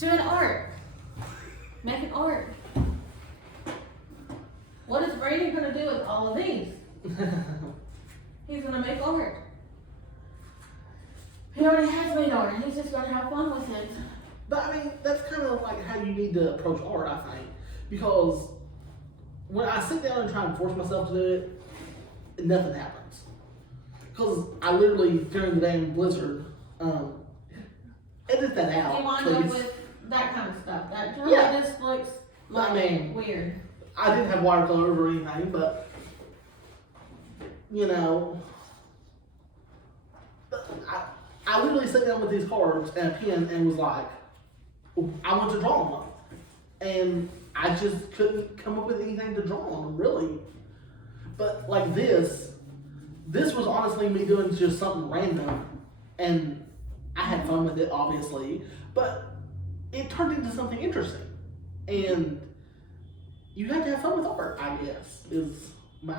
Doing art. Making art. What is Brady gonna do with all of these? He's gonna make art. He already has made art. He's just gonna have fun with it. But I mean, that's kind of like how you need to approach art, I think. Because when I sit down and try and force myself to do it, nothing happens. Because I literally, during the damn blizzard, edit that out. You wind up with that kind of stuff. That really just looks I mean, weird. I didn't have watercolors or anything, but, you know, I literally sat down with these cards and a pen and was like, I want to draw on them. And I just couldn't come up with anything to draw on them, really. But like this was honestly me doing just something random. And I had fun with it, obviously. But it turned into something interesting. And you have to have fun with art, I guess, is my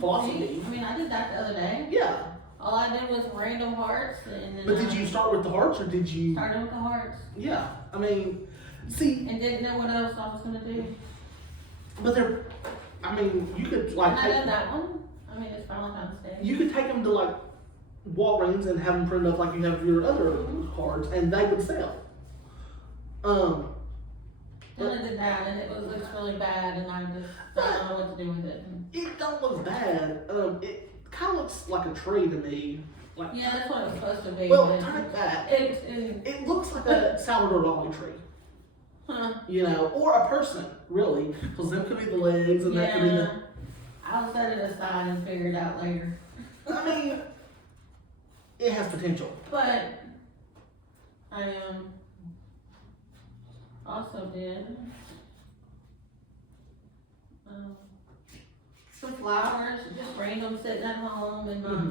philosophy. I mean, I did that the other day. Yeah. All I did was random hearts, and then But did you start with the hearts, or did you? Started with the hearts. Yeah, I mean, see. And didn't know what else I was gonna do. But they're, I mean, you could like. And I did that one. I mean, it's Valentine's Day. You could take them to like Walgreens and have them printed up like you have your other cards, and they would sell. Then I did that, and it looks really bad, and I just don't know what to do with it. It don't look bad. It kind of looks like a tree to me. Like, yeah, that's what it was supposed to be. Well, turn it back. It It looks like a Salvador Dali tree. Huh. You know, or a person, really, because them could be the legs, and that could be the. I'll set it aside and figure it out later. I mean, it has potential. But I also did some flowers, just random sitting at home in my,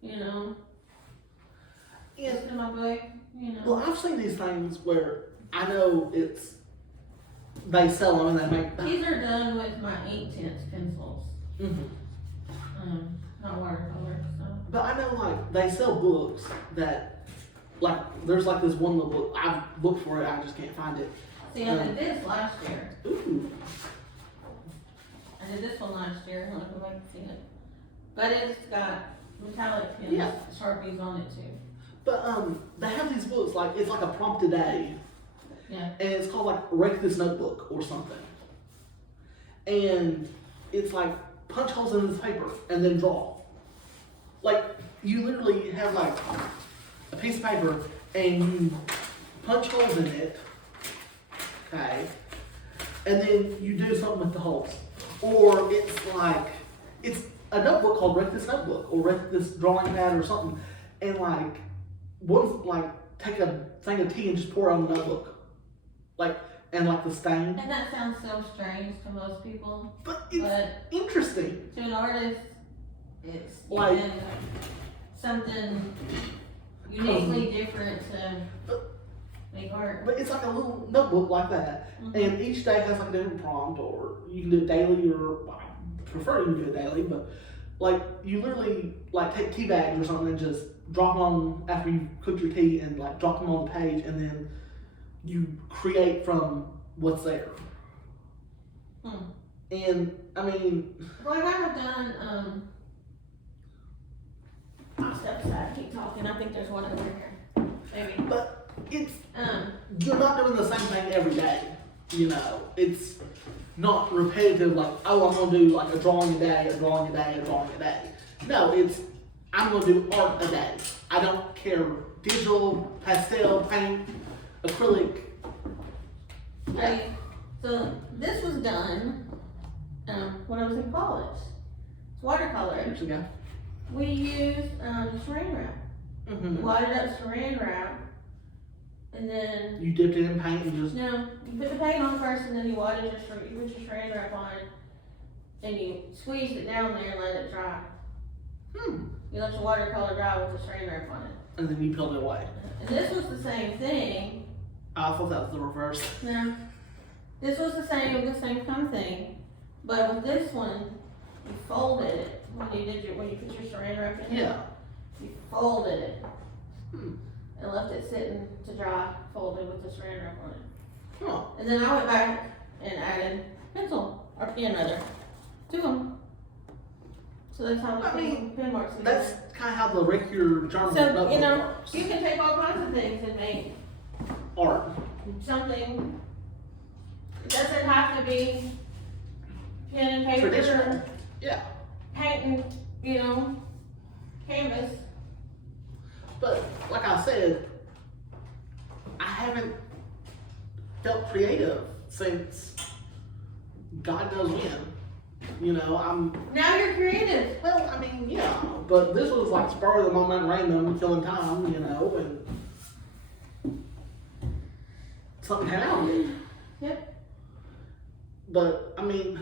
you know, just in my book, you know. Well, I've seen these things where I know they sell them and they make. These are done with my Inktense pencils. Not watercolor, so. But I know, like, they sell books that, like, there's like this one little book. I've looked for it, I just can't find it. See, I did this last year. Ooh. I did this one last year. I don't know if I can see it. But it's got metallic pins, Sharpies on it too. But they have these books, like, it's like a prompt a day. Yeah. And it's called, like, Rake This Notebook or something. And it's like, punch holes in this paper and then draw. Like, you literally have, like, a piece of paper and you punch holes in it, okay, and then you do something with the holes. Or it's like, it's a notebook called Rake This Notebook or Rake This Drawing Pad or something, and like, one's like, take a thing of tea and just pour it on the notebook. Like, and like the stain. And that sounds so strange to most people. But it's interesting. To an artist, it's like something uniquely different to make art. But it's like a little notebook like that. And each day has like a different prompt, or you can do it daily, or I prefer you can do it daily, but like you literally like take tea bags or something and just drop them on after you cook your tea and like drop them on the page, and then you create from what's there. And I mean, like I have done, I'll step aside, keep talking. I think there's one over here, maybe. But it's you're not doing the same thing every day. You know, it's not repetitive. Like, oh, I'm gonna do like a drawing a day, a drawing a day, a drawing a day. No, it's I'm gonna do art a day. I don't care digital, pastel, paint, acrylic. Okay, so this was done when I was in college. It's watercolor. Years ago. We used saran wrap. Wadded up saran wrap, and then you dipped it in paint and just. No, you put the paint on first, and then you wadded you put your saran wrap on it, and you squeezed it down there and let it dry. You let your watercolor dry with the saran wrap on it. And then you peeled it away. And this was the same thing. I thought that was the reverse. No, this was the same kind of thing, but with this one, you folded it when you put your saran wrap in. Yeah. You folded it, and left it sitting to dry, folded with the saran wrap on it. Huh. And then I went back and added pencil, or pen rather, to them. So that's how the pen marks together. That's kind of how the regular German So, notebook you know, works. you can take all kinds of things and make Art. something. It doesn't have to be pen and paper, Traditional. Yeah. painting, you know, canvas. But like I said, I haven't felt creative since God knows when. You know, Now you're creative. well, I mean, yeah, but this was like spur of the moment, random, killing time, you know, and something came out of it. Yep. But I mean,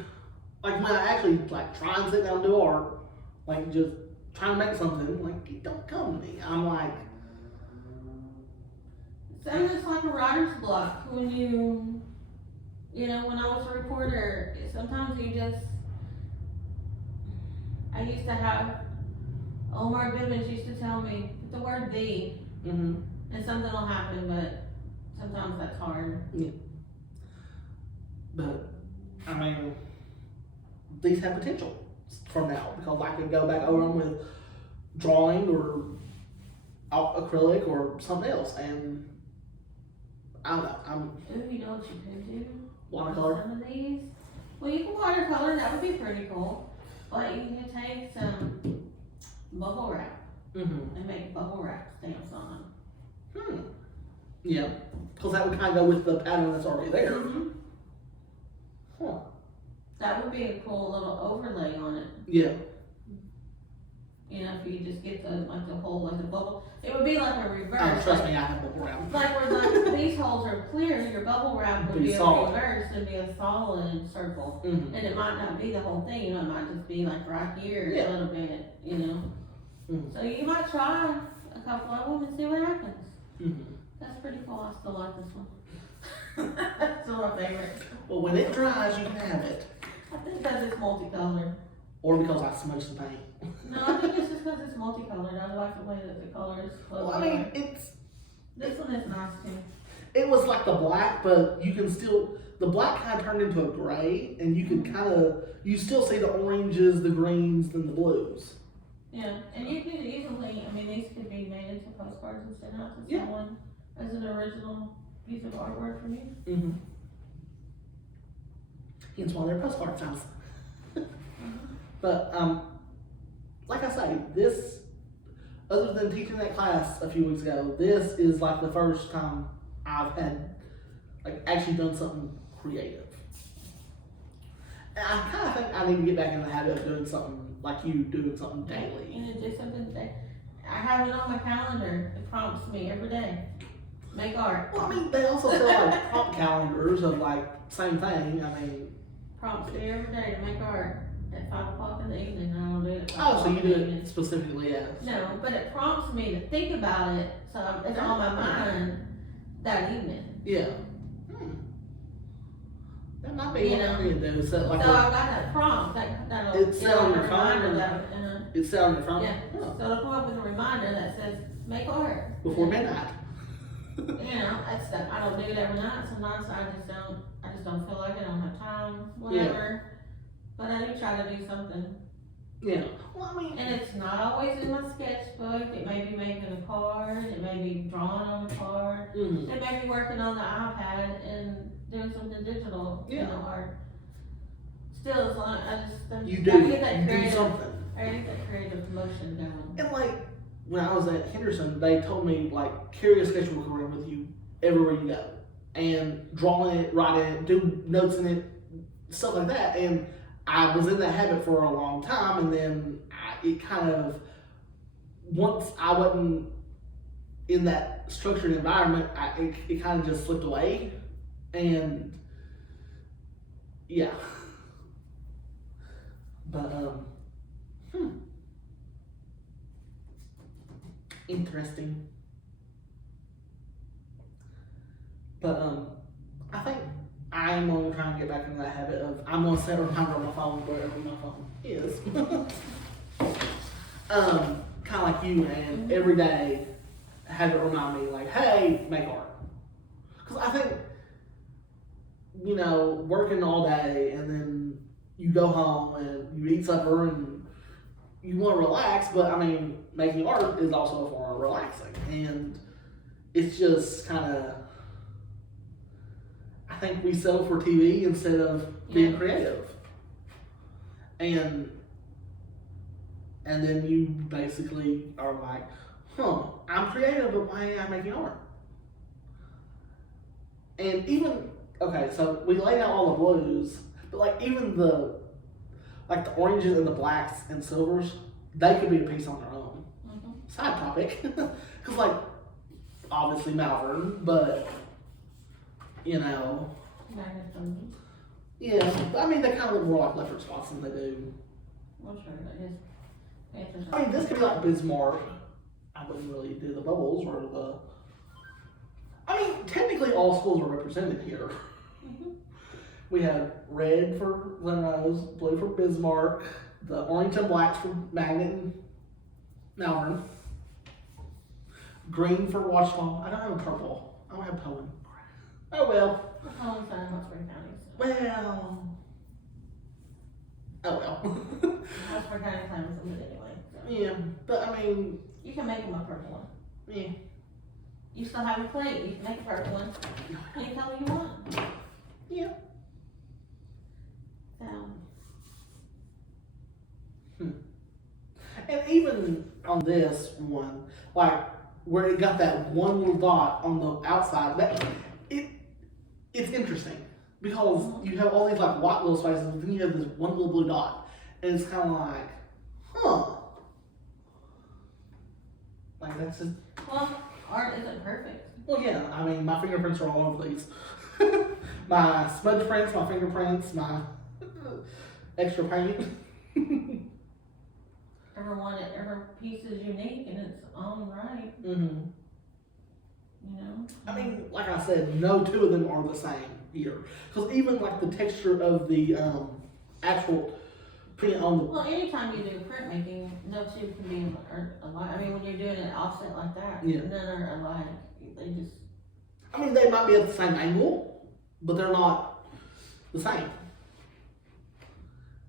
like when I actually like try and sit down and do art, like just trying to make something, like it don't come to me. I'm like, Some it's like a writer's block when you know, when I was a reporter, sometimes you just, I used to have, Omar Bibbins used to tell me, put the word "the," mm-hmm. and something will happen, but sometimes that's hard. But I mean, these have potential from now because I could go back over them with drawing or acrylic or something else, and I don't know. Ooh, you know what you could do? Watercolor. Some of these. Well, you can watercolor, that would be pretty cool. But you can take some bubble wrap Mm-hmm. and make bubble wrap stamps on them. Yeah, because that would kind of go with the pattern that's already there. Mhm. Huh. That would be a cool little overlay on it. Yeah. You know, if you just get the whole like the bubble, it would be like a reverse. Oh, trust like, me, I have bubble wrap. Like where like these holes are clear, your bubble wrap would Be be a solid. reverse and be a solid circle. Mm-hmm. And it might not be the whole thing, you know, it might just be like right here Yeah. a little bit, you know. Mhm. So you might try a couple of them and see what happens. Mm-hmm. That's pretty cool. I still like this one. That's still my favorite. Well, when it dries, you can have it. I think because it's multicolored. Or because I smudged the paint. No, I think it's just because it's multicolored. I like the way that the colors flow. Well, I mean, it's This one is nice too. it was like the black, but you can still the black kind of turned into a gray, and you can kind of you still see the oranges, the greens, and the blues. Yeah, and you could easily, I mean, these could be made into postcards and sent out to Yeah. someone as an original piece of artwork from you. Mm-hmm. Hence why they're postcard times. But like I say, this, other than teaching that class a few weeks ago, this is like the first time I've had, like, actually done something creative. And I kind of think I need to get back in the habit of doing something like you, doing something daily. You know, do something today. I have it on my calendar. It prompts me every day. Make art. Well, I mean, they also sell like prompt calendars of like same thing. I mean, Prompts me every day to make art at 5 o'clock in the evening. I don't do it at 5 oh, so o'clock you in do the evening. it specifically as? No, but it prompts me to think about it, so it's on my mind that evening. Yeah. That might be You what know. I need to do. Set like So a, I got that prompt, that'll It's set on your phone, or- that, it's set on your phone. yeah. Oh, So it'll come up with a reminder that says, make art. before midnight. You know, that's stuff, I don't do it every night, sometimes I just don't feel like it, I don't have time, whatever. But I do try to do something. Yeah. Well, I mean, And it's not always in my sketchbook, it may be making a card, it may be drawing on a card, mhm. it may be working on the iPad and doing something digital, you Yeah. know, art. Still, as long, I You gotta do. get that You do creative, something. I gotta get that creative motion going. And like when I was at Henderson, they told me like carry a sketchbook around with you everywhere you go, and draw in it, write in it, do notes in it, stuff like that. And I was in that habit for a long time, and then it kind of once I wasn't in that structured environment, it kind of just slipped away, and yeah. But interesting. But I think I'm gonna try and get back into that habit of I'm gonna set a reminder on my phone wherever my phone is. Kind of like you, and every day have it remind me like, hey, make art. Because I think, you know, working all day and then you go home and you eat supper and you want to relax, but I mean, making art is also a form of relaxing. And it's just kind of, I think we settle for TV instead of being creative. And then you basically are like, I'm creative, but why am I making art? And even, okay, so we laid out all the blues, but like even the oranges and the blacks and silvers, they could be a piece on their own. Mm-hmm. Side topic. Because like, obviously Malvern, but, you know. Yeah, I mean, they kind of look more like leopard spots than they do. Well, sure, that is. I mean, this could be like Bismarck. I wouldn't really do the bubbles or the. I mean, technically all schools are represented here. Mm-hmm. We have red for Glenrose, blue for Bismarck, the orange and blacks for Magnet and Malvern, green for Ouachita. I don't have a purple. I don't have Poland. Oh well. Poland's not in Hotspur County. So. Well. Oh well. Hotspur County claims them anyway. So. Yeah, but I mean. You can make them a purple one. Yeah. You still have a plate. You can make a purple one. Any color you want. Yeah. So. And even on this one, like where it got that one little dot on the outside, that it's interesting because you have all these like white little spaces, and then you have this one little blue dot, and it's kind of like, like that's just. Well, art isn't perfect. Well, yeah. I mean, my fingerprints are all over these. My smudge prints, my fingerprints, my extra paint. Every piece is unique in its own right. Mm-hmm. You know? I mean, like I said, no two of them are the same here. Because even like the texture of the actual print on the. Well, anytime you do printmaking, no two can be alike. I mean, when you're doing it offset like that, none are alike. They just. I mean, they might be at the same angle, but they're not the same.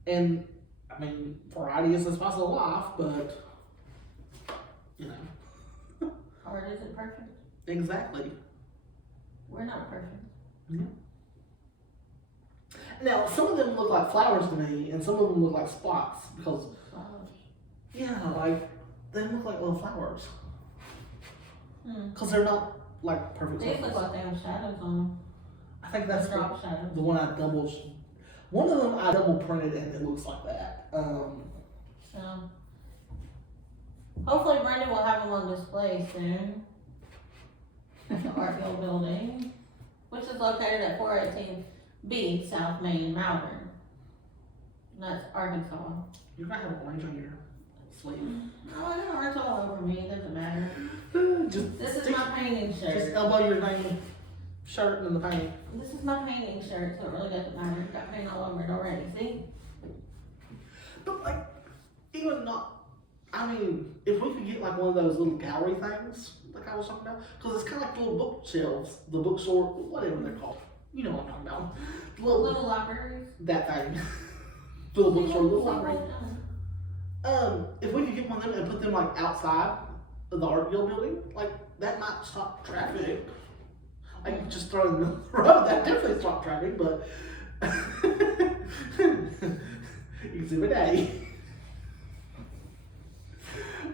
And I mean, variety is the spice of life, but you know. Art isn't perfect. Exactly. We're not perfect. Yeah. Now, some of them look like flowers to me, and some of them look like spots because. Flowers. Yeah, like they look like little flowers. Because they're not like perfect. They look like they have shadows on them. I think that's drop shadows. The one I double. One of them I double printed, and it looks like that. So, hopefully Brandon will have them on display soon at the Art Guild building, which is located at 418B South Main, Malvern. And that's Arkansas. You're gonna have orange on your sleeve. No, I have orange all over me. It doesn't matter. This is my painting shirt. Just elbow your name, shirt in the paint. This is my painting shirt, so it really doesn't matter. It's got paint all over it already. See? But like, even not. I mean, if we could get like one of those little gallery things, like I was talking about, because it's kind of like little bookshelves, the bookstore, whatever they're called. You know what I'm talking about. Little libraries. That thing. Little bookstore, little library. If we could get one of them and put them like outside of the Art Guild building, like that might stop traffic. Like just throw it in the middle of the road, that definitely stop traffic, but exhibit A.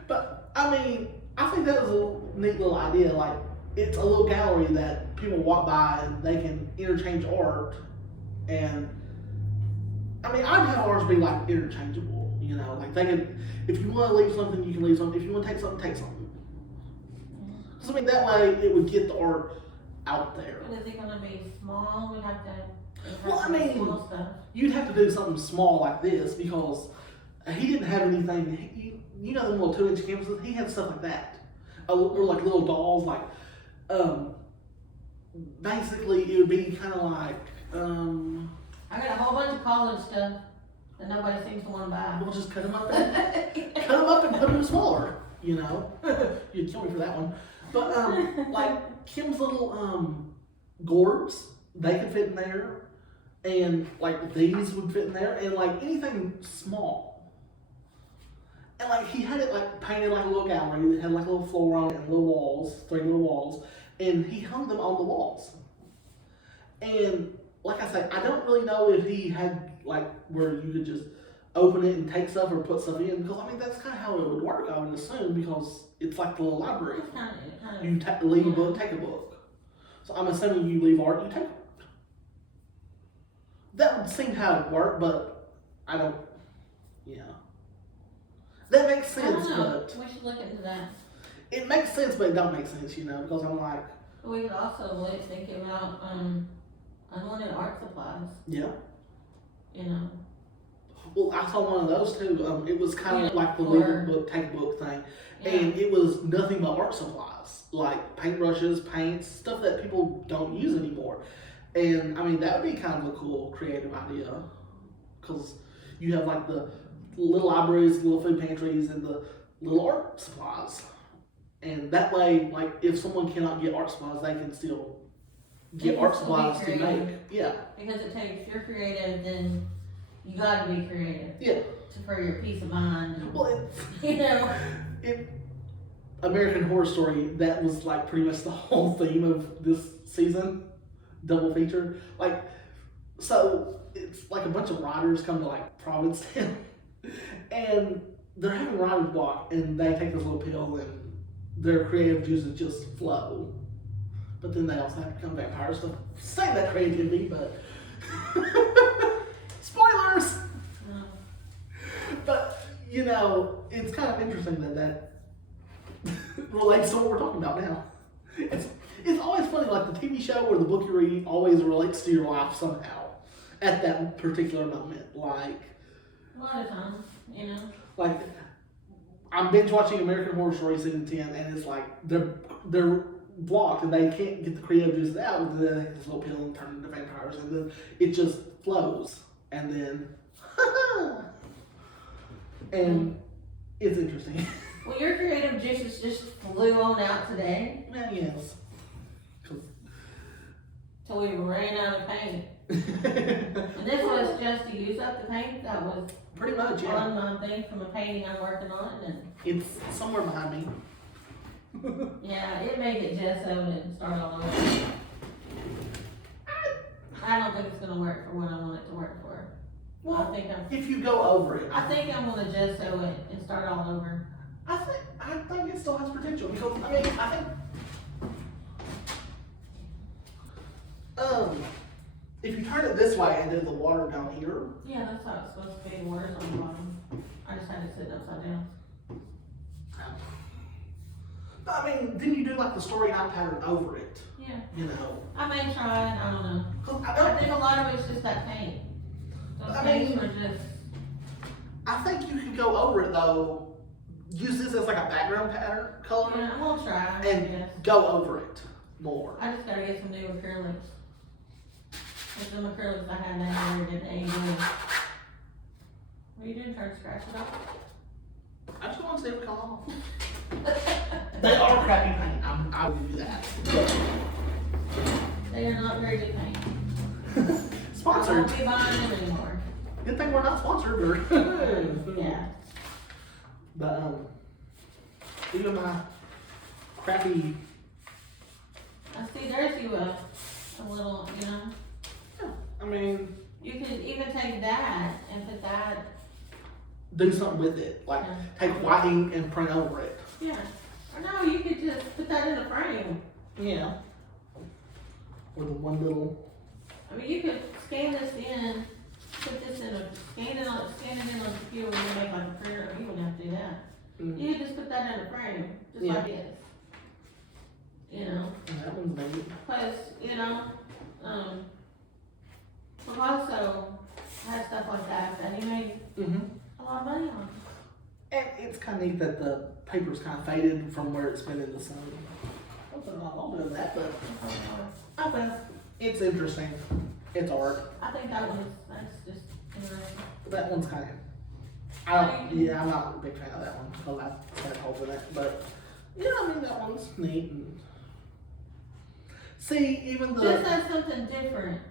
But I mean, I think that was a neat little idea. Like it's a little gallery that people walk by and they can interchange art. And I mean, I'd have ours be like interchangeable. You know, like they could, if you want to leave something, you can leave something. If you want to take something, take something. Because I mean, that way it would get the art out there. But is it going to be small? We have to. Well, I mean, small stuff. You'd have to do something small like this because he didn't have anything. You know, the little 2-inch canvases. He had stuff like that, or like little dolls. Like, basically, it would be kind of like. I got a whole bunch of college stuff that nobody seems to want to buy. We'll just cut them up. Cut them up and put them smaller. you know. You'd kill me for that one. But like Kim's little gourds, they could fit in there. And like these would fit in there, and like anything small. And like he had it like painted like a little gallery that had like a little floor on it and little walls, 3 little walls, and he hung them on the walls. And like I say, I don't really know if he had like where you could just open it and take stuff or put stuff in, because I mean that's kind of how it would work, I would assume, because it's like the little library. You leave a book, take a book. So I'm assuming you leave art, you take art. That would seem how it worked, but I don't, yeah. That makes sense, but we should look into that. it makes sense, but it don't make sense, you know, because I'm like, We could also think about unlimited art supplies. yeah. You know. Well, I saw one of those too. It was kind of like the Or- leave a book, take a book thing, Yeah. and it was nothing but art supplies, like paintbrushes, paints, stuff that people don't use anymore. And I mean, that would be kind of a cool creative idea, because you have like the little libraries, little food pantries, and the little art supplies. And that way, like if someone cannot get art supplies, they can still They get can art still be supplies to creative. make. Yeah, Because it takes, if you're creative, then you gotta be creative yeah. for your peace of mind. Well, You know. American Horror Story, that was like pretty much the whole theme of this season. Double feature, like, so it's like a bunch of writers come to like Provincetown, and they're having writer's block, and they take this little pill, and their creative juices just flow. But then they also have to become vampires to save that creativity. But spoilers. No. But you know, it's kind of interesting that relates to what we're talking about now. It's always funny, like the TV show or the book you read always relates to your life somehow at that particular moment. Like, A lot of times, you know. like I'm binge watching American Horror Story season 10, and it's like they're blocked and they can't get the creative juices out, and then they take this little pill and turn into vampires, and then it just flows, and then and it's interesting. Well, your creative juices just flew on out today Yeah, yes. till we ran out of paint. And this was just to use up the paint that was Pretty much, yeah. on my thing from a painting I'm working on, and It's somewhere behind me. yeah, it made it gessoed and start all over. I don't think it's gonna work for what I want it to work for. Well, I think if you go over it, I'm gonna gesso it and start all over. I think it still has potential, because I mean I think if you turn it this way and then the water down here, Yeah, that's how it's supposed to be. The water's on the bottom. I just had it sitting upside down. but I mean then you do like the storyline pattern over it, Yeah, you know. I may try it. I don't know. 'Cause I think a lot of it's just that paint. Those I paints mean- are just. I think you could go over it though. Use this as like a background pattern color Yeah, I'm gonna try. I and guess. go over it more. I just gotta get some new acrylics. With some acrylics I had down there didn't age in. What are you doing? Trying to scratch it off? I just want to see it come off. They are crappy paint. I will do that. They are not very good paint. I Sponsored. won't be buying them anymore. Good thing we're not sponsored. Or Yeah. But even my crappy. I see there's you a little, you know. Yeah, I mean, You could even take that and put that. do something with it. Like Yeah. take white ink and print over it. Yeah. Or no, you could just put that in a frame. Yeah. Or the one little. I mean, you could scan this in, put this in scan it in on the computer when you make like a printer. You wouldn't have to do that. Mm. You could just put that in a frame, just Yeah. like this. You know, That one's neat. plus, you know, Picasso has stuff like that he made Mm-hmm. a lot of money on. And it's kind of neat that the paper's kind of faded from where it's been in the sun. I don't know a little bit of that, but I think it's interesting. It's art. I think that's just interesting. That one's kind of Yeah, I'm not a big fan of that one because I had holes in it. But yeah, I mean that one's neat. And see, even Just as something different.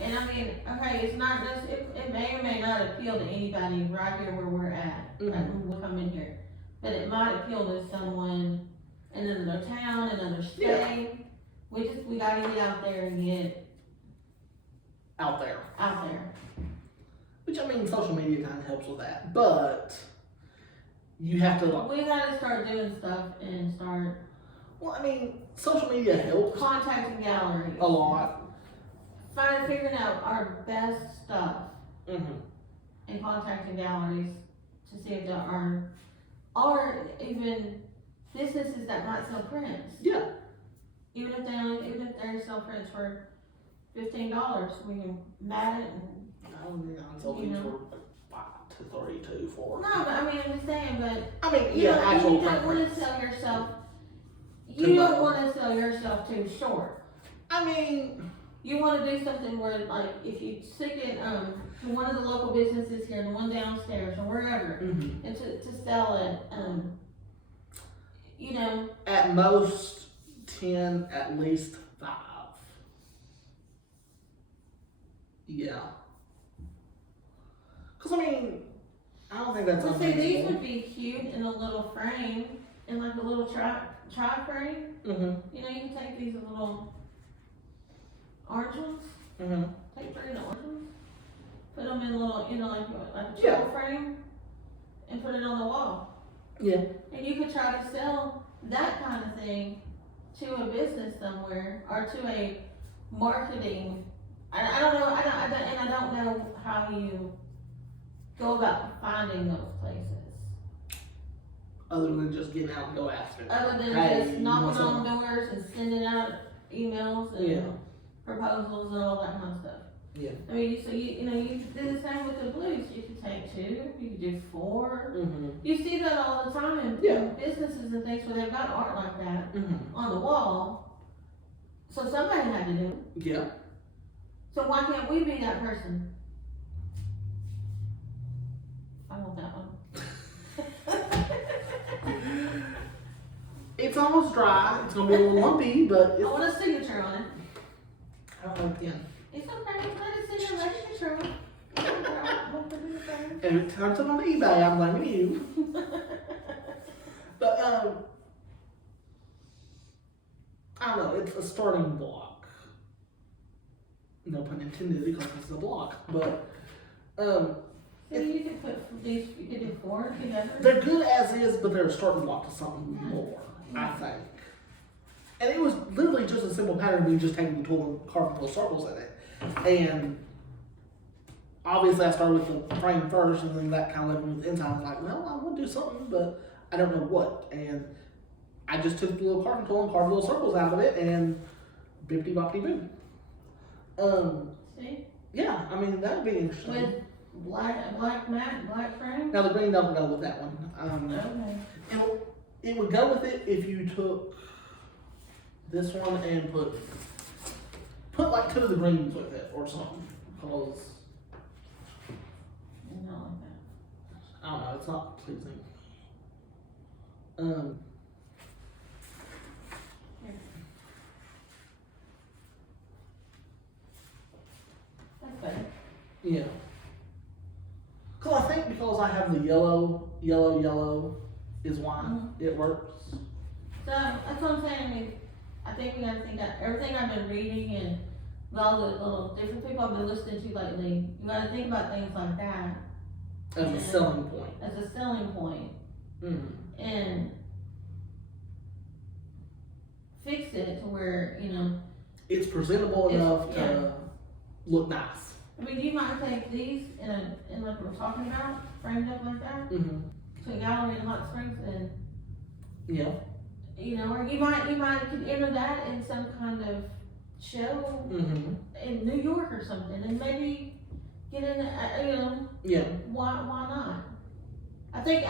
And I mean, okay, it's not just, it may or may not appeal to anybody right here where we're at, like when we come in here. But it might appeal to someone in another town, another state. We gotta get out there and get out there. Which I mean, social media kind of helps with that, but you have to. We gotta start doing stuff and start. Well, I mean, social media helps. Contacting galleries. A lot. Figuring out our best stuff. Mm-hmm. And contacting galleries to see if there are, or even businesses that might sell prints. Yeah. Even if they sell prints for $15, we can mat it and. I don't think I sold these for like 32, 4. No, but I mean, I'm just saying, but. I mean, you actual don't want to sell yourself. You don't want to sell yourself too short. I mean. You want to do something where, like, if you stick it to one of the local businesses here, the one downstairs or wherever, Mm-hmm. and to sell it, you know. At most 10, at least 5. Yeah. Cause I mean, I don't think that's. Well, see, these would be cute in a little frame, in like a little tri frame. Mm-hmm. You know, you can take these little orange ones. Mm-hmm. Take 3 of the orange ones. Put them in a little, you know, like a Yeah. triple frame, and put it on the wall. Yeah. And you could try to sell that kind of thing to a business somewhere or to a marketing. I don't know. I don't know how you go about finding those places. Other than just getting out and go asking. Other than Hey, just you knocking want on doors and sending out emails and Yeah. proposals and all that kind of stuff. Yeah. I mean, so you could do the same with the blues. You could take 2, you could do 4. Mm-hmm. You see that all the time in businesses and things where they've got art like that Mm-hmm. on the wall. So somebody had to do it. Yeah. So why can't we be that person? I want that one. It's almost dry. It's gonna be a little lumpy, but I want a signature on it. I don't know again. It's okay. Let it sit there. Let it control. Every time it's on eBay, I'm blaming you. But I don't know. It's a starting block. No pun intended, because it's a block. But So you could put these. You could do 4 together. they're good as is, but they're a starting block to something more, I think. And it was literally just a simple pattern of me just taking the tool and carving little circles in it. And obviously I started with the frame first, and then that kind of led me with the inside. I was like, well, I want to do something, but I don't know what. And I just took the little carving tool and carved little circles out of it, and bippity boppity boo. See? Yeah, I mean, that would be interesting. With black mat, black frame. Now the green doesn't go with that one. Okay. It would go with it if you took this one and put like 2 of the greens with it or something. Because Not like that. I don't know, it's not pleasing. That's better. Yeah. Cause I think because I have the yellow is why it works. So that's what I'm saying. I mean, I think we gotta think that everything I've been reading and all the little different people I've been listening to lately, you gotta think about things like that As a selling point. as a selling point Mm-hmm. and fix it to where, you know, It's presentable enough to look nice. I mean, you might take these in like we're talking about, framed up like that, Mm-hmm. to a gallery in Hot Springs, and Yeah. you know, or you might could enter that in some kind of show Mm-hmm. in New York or something, and maybe get in, you know, Yeah. why not? I think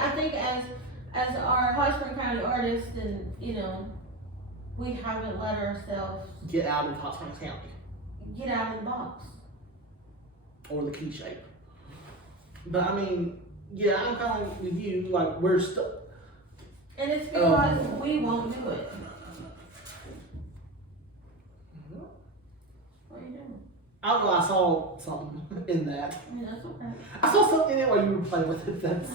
as our Hot Spring County artists, and you know, we haven't let ourselves Get out of Hot Springs County. get out of the box. Or the key shape. But I mean, yeah, I'm kind of with you. Like we're stuck. And it's because we won't do it. What are you doing? I don't know. I saw something in that. I mean, that's okay. I saw something in it while you were playing with it. That's I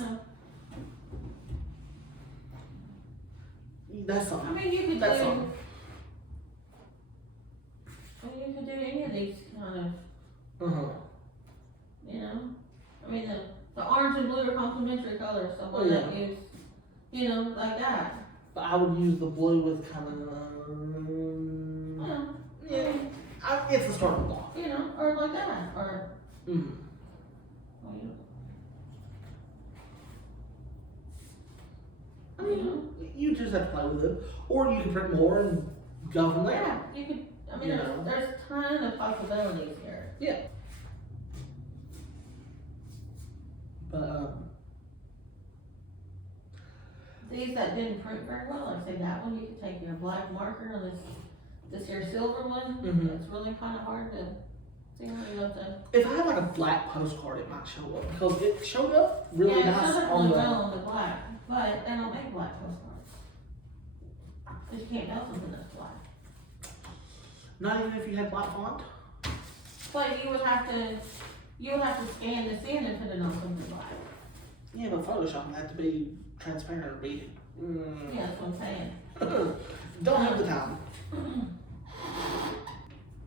something. mean, you could That's do. something. I mean, you could do any of these kind of, you know. I mean, the orange and blue are complementary colors, so why not use, you know, like that. But I would use the blue with kind of. Yeah, it's a starting block. You know, or like that, or. Well, I mean, you just have to play with it, or you can print more and go from there. Yeah, you could. I mean, there's a ton of possibilities here. Yeah. But These that didn't print very well, like say that one, you could take your black marker on this here silver one. It's really kind of hard to see how you have to. if I had like a black postcard, it might show up because it showed up really Yeah, nice it shows up on really the. well on the black, but they don't make black postcards. Cause you can't tell something that's black. Not even if you had black font. But you would have to scan this in and put it on something black. Yeah, but Photoshop had to be transparent or be. Yeah, that's what I'm saying. Don't have the time.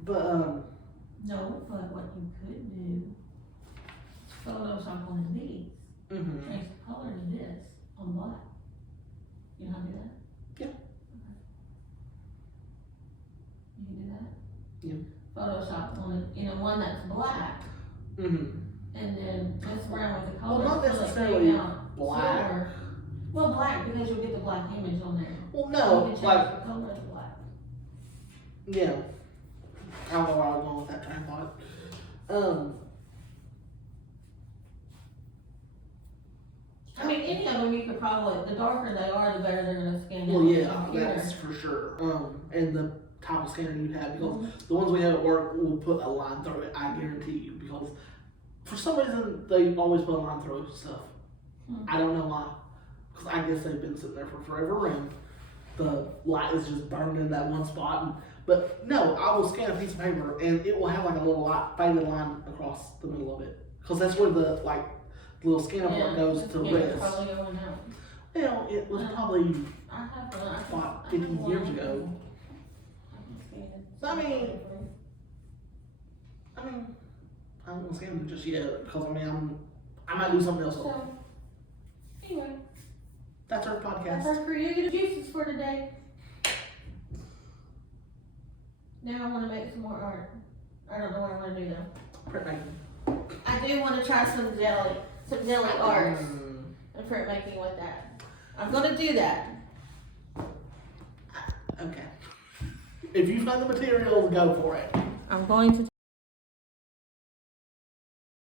But No, but what you could do is Photoshop one of these, change the color to this on black. You know how to do that? Yeah. Okay. You can do that? Yeah. Photoshop one that's black, and then mess around with the color. Well, not so it necessarily came out black. silver. Well, black because you'll get the black image on there. Well, You no, can change like the color to black. yeah. I don't know where I was going with that train of thought. I mean, any of them you could probably, the darker they are, the better they're gonna scan. Well, on the yeah, computer. that's for sure. And the type of scanner you have, because the ones we have at work will put a line through it, I guarantee you, because for some reason they always put a line through stuff. I don't know why, because I guess they've been sitting there for forever and the light is just burned in that one spot. But no, I will scan a piece of paper and it will have like a little faded line across the middle of it, because that's where the little scanner part goes to rest. Probably going out. Well, it was probably I have one. about 50 years ago. I mean, I don't want to scan them just yet, because I might do something else. So, anyway, That's our that's podcast. our creative juices for today. Now I want to make some more art. I don't know what I want to do though. Print making. I do want to try some jelly arts and print making with that. I'm gonna do that. Okay. If you find the materials, go for it. I'm going to